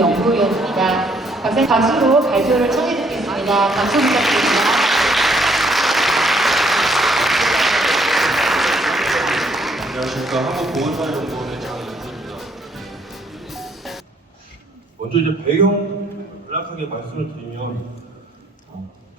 연구위원입니다. 박사님 박수로 발표를 청해 듣겠습니다. 박수 부탁드립니다. 안녕하십니까. 한국보건사회연구원의 장현수입니다. 먼저 이제 배경 간략하게 말씀을 드리면,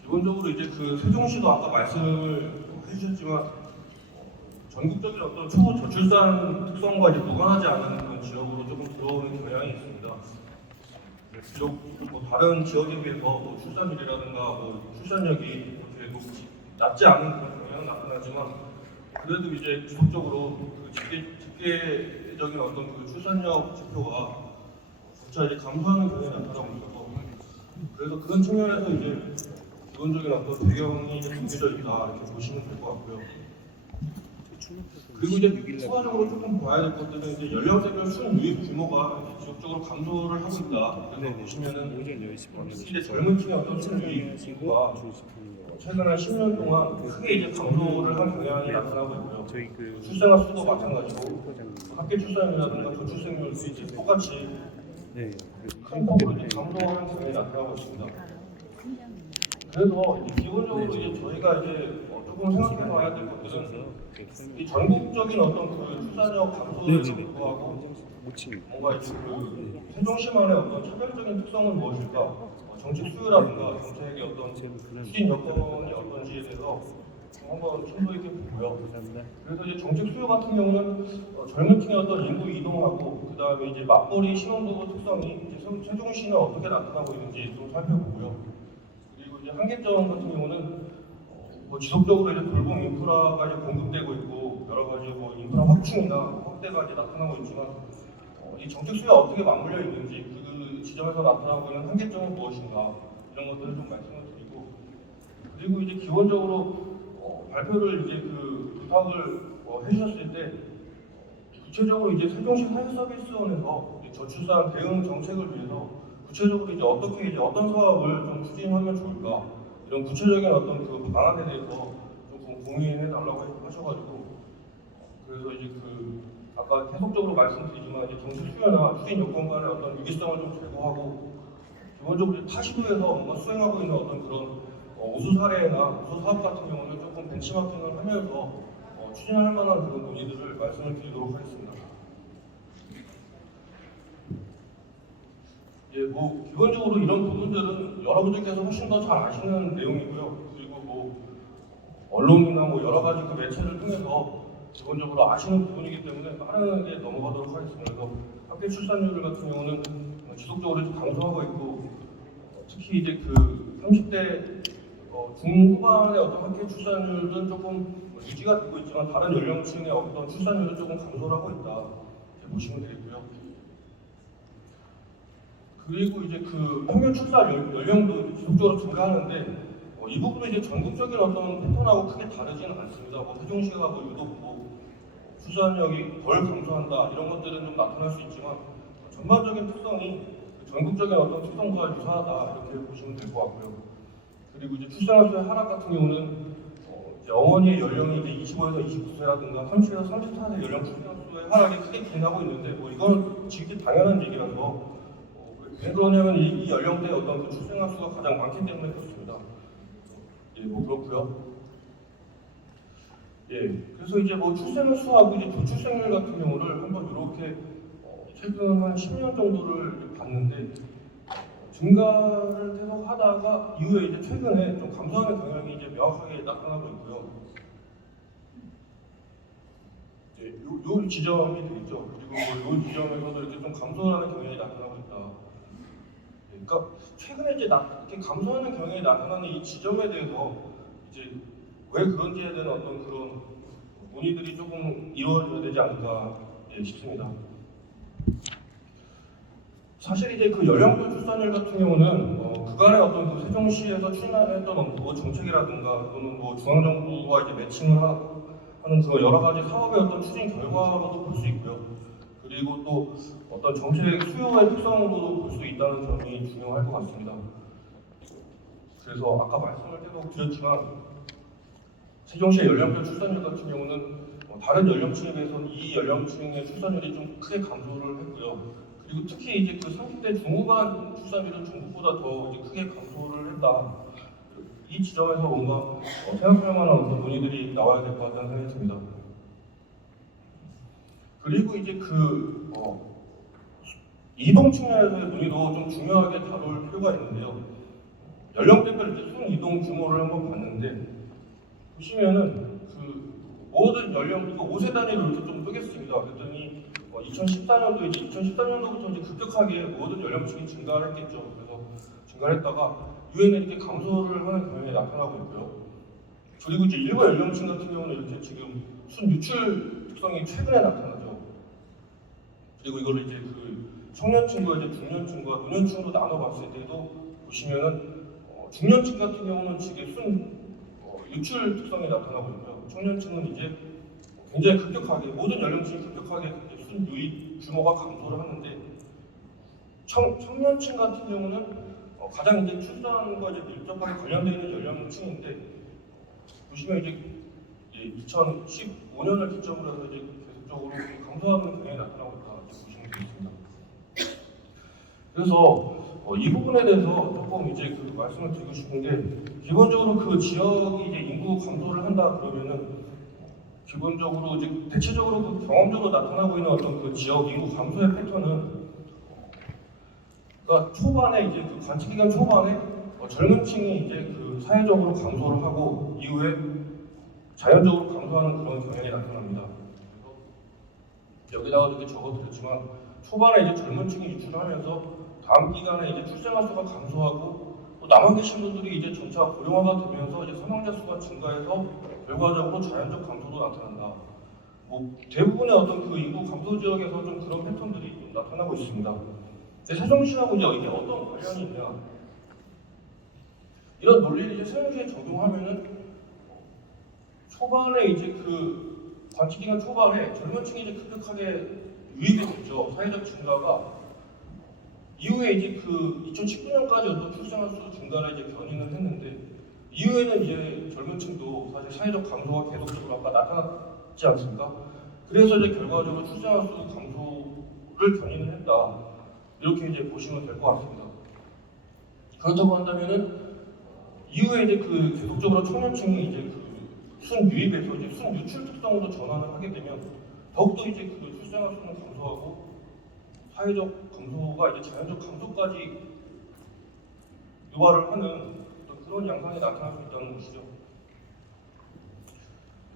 기본적으로 이제 그 세종시도 아까 말씀을 해주셨지만 전국적인 어떤 초저출산 특성과 이제 무관하지 않은 그런 지역으로 조금 들어오는 경향이 있습니다. 비록 뭐 다른 지역에 비해서 뭐 출산율이라든가 뭐 출산력이 이렇게 낮지 않은 그런 경향은 나타나지만, 그래도 이제 지속적으로 그 집계적인 어떤 그 출산력 지표가 점차 이제 감소하는 경향이 나타나고 있어서, 그래서 그런 측면에서 이제 기본적인 어떤 배경이 경제적이다 이렇게 보시면 될 것 같고요. 그리고 이제 추가적으로 조금 봐야 될 것들은 이제 연령대별 순유입 규모가 지속적으로 감소를 하고 있다. 그래서 보시면은 이제 젊은 층의 어떤 순유입 규모가 최근 한 10년 동안 크게 이제 감소를 한 경향이 나타나고 있고요. 출생아 수도 마찬가지고 학계 출산율이라든가 저출생률도 이제 똑같이 큰 폭으로 이제 감소하는 경향이 나타나고 있습니다. 그래서 이제 기본적으로 이제 저희가 이제 조금 생각해 봐야 될 것들은 이 전국적인 어떤 그 출산력 감소를 정부하고 뭔가 이제 그 세종시만의 어떤 차별적인 특성은 무엇일까? 정책 수요라든가 정책의 어떤 추진 여건이 어떤지에 대해서 한번 심도 있게 보고요. 그래서 이제 정책 수요 같은 경우는 젊은 층의 어떤 인구 이동하고 그 다음에 이제 맞벌이 신혼부부 특성이 이제 세종시는 어떻게 나타나고 있는지 좀 살펴보고요. 그리고 이제 한계점 같은 경우는 뭐 지속적으로 이제 돌봄 인프라가 이제 공급되고 있고 여러 가지 뭐 인프라 확충이나 확대가 이제 나타나고 있지만 이 정책 수요가 어떻게 맞물려 있는지 그 지점에서 나타나고 있는 한계점은 무엇인가 이런 것들을 좀 말씀을 드리고, 그리고 이제 기본적으로 발표를 이제 그 부탁을 해주셨을 때 구체적으로 이제 세종시 사회서비스원에서 저출산 대응 정책을 위해서 구체적으로 이제 어떻게 이제 어떤 사업을 좀 추진하면 좋을까 이런 구체적인 어떤 그 방안에 대해서 좀 공유해 달라고 하셔가지고, 그래서 이제 그 아까 계속적으로 말씀드리지만 이제 정책 수요나 추진 요건 간의 어떤 유기성을 좀 제고하고 기본적으로 타시도에서 뭔가 수행하고 있는 어떤 그런 우수 사례나 우수 사업 같은 경우는 조금 벤치마킹을 하면서 추진할 만한 그런 논의들을 말씀을 드리도록 하겠습니다. 예, 뭐 기본적으로 이런 부분들은 여러분들께서 훨씬 더 잘 아시는 내용이고요. 그리고 뭐 언론이나 뭐 여러 가지 그 매체를 통해서 기본적으로 아시는 부분이기 때문에 빠르게 넘어가도록 하겠습니다. 그래서 학계 출산율 같은 경우는 지속적으로 좀 감소하고 있고, 특히 이제 그 30대 중후반의 어떤 학계 출산율은 조금 유지가 되고 있지만 다른 연령층의 어떤 출산율은 조금 감소를 하고 있다 이렇게 보시면 되겠고요. 그리고 이제 그 평균 출산 연령도 지속적으로 증가하는데 이 부분은 이제 전국적인 어떤 패턴하고 크게 다르지는 않습니다. 뭐 세종시가 뭐 유독 뭐 출산력이 덜 감소한다 이런 것들은 좀 나타날 수 있지만 전반적인 특성이 전국적인 어떤 특성과 유사하다 이렇게 보시면 될 것 같고요. 그리고 이제 출산할 수의 하락 같은 경우는 이제 어머니의 연령이 이제 25에서 29세라든가 30에서 34세 연령 출산수의 하락이 크게 기인하고 있는데 뭐 이건 지극히 당연한 얘기라서 왜 그러냐면 이 연령대의 어떤 그 출생아 수가 가장 많기 때문에 그렇습니다. 예, 뭐 그렇고요. 예, 그래서 이제 뭐 출생아 수하고 이제 저출생률 같은 경우를 한번 이렇게 최근 한 10년 정도를 봤는데 증가를 계속 하다가 이후에 이제 최근에 좀 감소하는 경향이 이제 명확하게 나타나고 있고요. 예, 요 지점이 되겠죠. 그리고 요 지점에서도 이렇게 좀 감소하는 경향이 나타나고 있다. 그러니까 최근에 이제 이렇게 감소하는 경향이 나타나는 이 지점에 대해서 이제 왜 그런지에 대한 어떤 그런 논의들이 조금 이루어져야 되지 않을까 싶습니다. 사실 이제 그 연령별 출산율 같은 경우는 그간의 어떤 그 세종시에서 추진했던 뭐 정책이라든가 또는 뭐 중앙정부와 이제 매칭을 하는 그 여러 가지 사업의 어떤 추진 결과로도 볼 수 있고요. 그리고 또 어떤 정책 수요의 특성으로도 볼 수 있다는 점이 중요할 것 같습니다. 그래서 아까 말씀을 계속 드렸지만 세종시의 연령별 출산율 같은 경우는 다른 연령층에 비해서는 이 연령층의 출산율이 좀 크게 감소를 했고요. 그리고 특히 이제 그 30대 중후반 출산율은 전국보다 더 이제 크게 감소를 했다. 이 지점에서 뭔가 생각할 만한 어떤 논의들이 나와야 될 것 같다는 생각이 듭니다. 그리고 이제 이동 측면에서의 논의도 좀 중요하게 다룰 필요가 있는데요. 연령대별 이제 순 이동 규모를 한번 봤는데 보시면은 모든 연령 이거 5세 단위로 이렇게 좀 뜨겠습니다. 그랬더니 2014년도부터 이제 급격하게 모든 연령층이 증가를 했겠죠. 그래서 증가를 했다가 이후에는 이렇게 감소를 하는 경향이 나타나고 있고요. 그리고 이제 일부 연령층 같은 경우는 이렇게 지금 순 유출 특성이 최근에 나타나죠. 그리고 이걸 이제 청년층과 이제 중년층과 노년층으로 나눠봤을 때도 보시면은 중년층 같은 경우는 지금 순 유출 특성이 나타나고 있고요. 청년층은 이제 굉장히 급격하게 모든 연령층이 급격하게 순 유입 규모가 감소를 하는데 청년층 같은 경우는 가장 이제 출산과 이제 밀접하게 관련되어 있는 연령층인데 보시면 이제 2015년을 기점으로 해서 이제 계속적으로 감소하는 경향이 나타나고 있다 이렇게 보시면 되겠습니다. 그래서 이 부분에 대해서 조금 이제 말씀을 드리고 싶은 게 기본적으로 그 지역이 이제 인구 감소를 한다 그러면은 기본적으로 이제 대체적으로 경험적으로 나타나고 있는 어떤 그 지역 인구 감소의 패턴은 그러니까 초반에 이제 관측 기간 초반에 젊은 층이 이제 사회적으로 감소를 하고 이후에 자연적으로 감소하는 그런 경향이 나타납니다. 여기다가 이렇게 적어드렸지만 초반에 이제 젊은 층이 유출하면서 다음 기간에 이제 출생아 수가 감소하고 또 남아 계신 분들이 이제 점차 고령화가 되면서 이제 사망자 수가 증가해서 결과적으로 자연적 감소도 나타난다. 대부분의 어떤 인구 감소 지역에서 좀 그런 패턴들이 좀 나타나고 있습니다. 근데 세종시하고 이제 이게 어떤 관련이 있냐? 이런 논리를 이제 세종시에 적용하면은 초반에 이제 관측 기간 초반에 젊은 층이 이제 급격하게 유입이 됐죠. 사회적 증가가 이후에 이제 2019년까지 어떤 출생아 수 증가를 이제 견인을 했는데 이후에는 이제 젊은 층도 사실 사회적 감소가 계속적으로 아까 나타났지 않습니까? 그래서 이제 결과적으로 출생아 수 감소를 견인을 했다. 이렇게 이제 보시면 될 것 같습니다. 그렇다고 한다면은 이후에 이제 계속적으로 청년층이 이제 순 유입에서 이제 순 유출 특성으로 전환을 하게 되면 더욱더 이제 출생아 수는 감소하고 사회적 감소가 이제 자연적 감소까지 유발을 하는 그런 양상이 나타날 수 있다는 것이죠.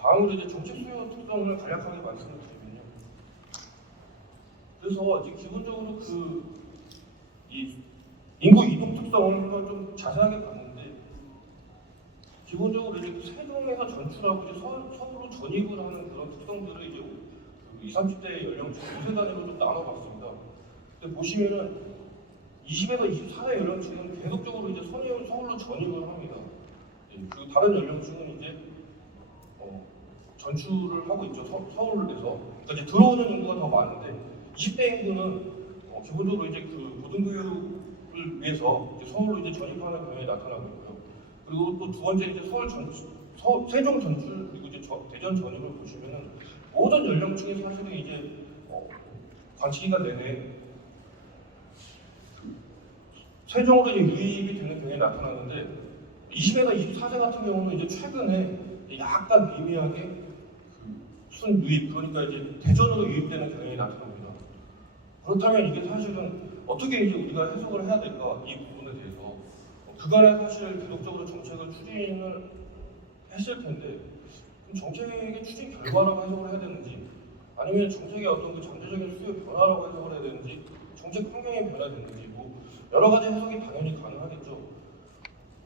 다음으로 이제 정책 수요 특성을 간략하게 말씀을 드리면요. 그래서 이제 기본적으로 이 인구 이동 특성을 한번 좀 자세하게 봤는데 기본적으로 이제 세종에서 전출하고 이제 서울로 전입을 하는 그런 특성들을 이제 20, 30대 연령층 5세 단위로 좀 나눠봤습니다. 근데 보시면은 20에서 24세 연령층은 계속적으로 이제 서울로 전입을 합니다. 그리고 다른 연령층은 이제 전출을 하고 있죠. 서울에서. 그러니까 이제 들어오는 인구가 더 많은데 20대 인구는 기본적으로 이제 고등교육을 위해서 이제 서울로 이제 전입하는 경향이 나타나고 있고요. 그리고 또 두 번째 이제 세종 전출 그리고 이제 대전 전입을 보시면은 모든 연령층이 사실은 이제 관측기간 내내 세종으로 이제 유입이 되는 경향이 나타나는데 20에서 24세 같은 경우는 이제 최근에 약간 미미하게 순 유입 그러니까 이제 대전으로 유입되는 경향이 나타납니다. 그렇다면 이게 사실은 어떻게 이제 우리가 해석을 해야 될까 이 부분에 대해서 그간에 사실 계속적으로 정책을 추진을 했을 텐데 정책의 추진 결과라고 해석을 해야 되는지 아니면 정책의 어떤 잠재적인 수요 변화라고 해석을 해야 되는지 정책 환경의 변화됐는지 여러 가지 해석이 당연히 가능하겠죠.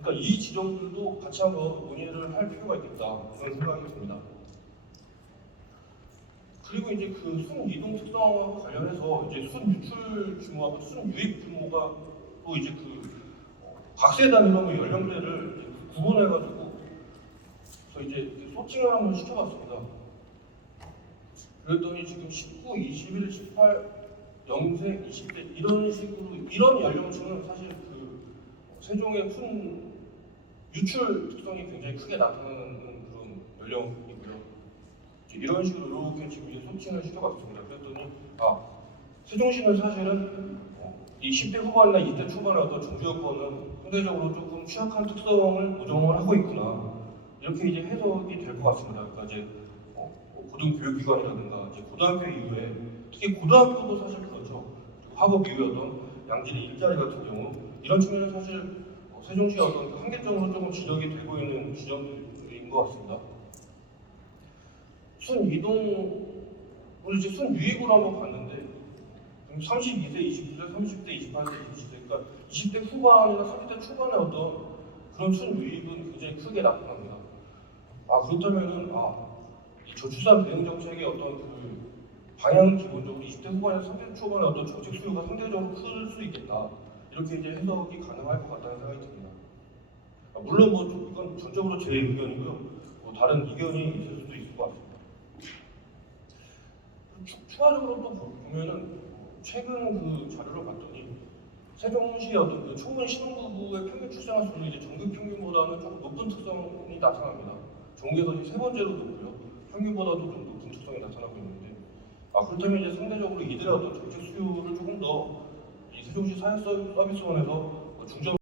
그러니까 이 지점들도 같이 한번 논의를 할 필요가 있겠다 그런 생각이 듭니다. 그리고 이제 순 이동 특성과 관련해서 이제 순 유출 규모하고 순 유입 규모가 또 이제 각 세 단위로 연령대를 구분해가지고 그래서 이제 소칭을 한번 시켜봤습니다. 그랬더니 지금 19, 21, 18, 0세, 20대 이런 식으로 이런 연령층은 사실 세종의 순 유출 특성이 굉장히 크게 나타나는 그런 연령이고요. 이런 식으로 이렇게 지금 소칭을 시켜봤습니다. 그랬더니 세종시는 사실은 이 10대 후반이나 20대 초반의 어떤 종주 여건은 상대적으로 조금 취약한 특성을 보정을 하고 있구나, 이렇게 이제 해석이 될 것 같습니다. 그러니까 이제 고등교육기관이라든가 이제 고등학교 이후에, 특히 고등학교도 사실 그렇죠. 학업 이후에 어떤 양질의 일자리 같은 경우, 이런 측면은 사실 세종시의 어떤 그 한계점으로 조금 지적이 되고 있는 지점인 것 같습니다. 순이동을 이제 순유입으로 한번 봤는데 32세, 29세, 30대, 28세, 27세, 그러니까 20대 후반이나 30대 초반의 어떤 그런 순유입은 굉장히 크게 나타납니다. 그렇다면은 이 저출산 대응 정책의 어떤 그 방향은 기본적으로 20대 후반에서 30대 초반의 어떤 정책 수요가 상대적으로 클 수 있겠다, 이렇게 이제 해석이 가능할 것 같다는 생각이 듭니다. 물론 이건 전적으로 제 의견이고요. 다른 의견이 있을 수도 있을 것 같습니다. 추가적으로 또 보면은 최근 그 자료를 봤더니 세종시의 어떤 그 초년 신혼부부의 평균 출생아 수는 이제 전국 평균보다는 조금 높은 특성이 나타납니다. 전국에서 이제 세 번째로 높고요. 평균보다도 좀 높은 특성이 나타나고 있는데, 그렇다면 이제 상대적으로 이들의 어떤 정책 수요를 조금 더 이 세종시 사회 서비스원에서 중점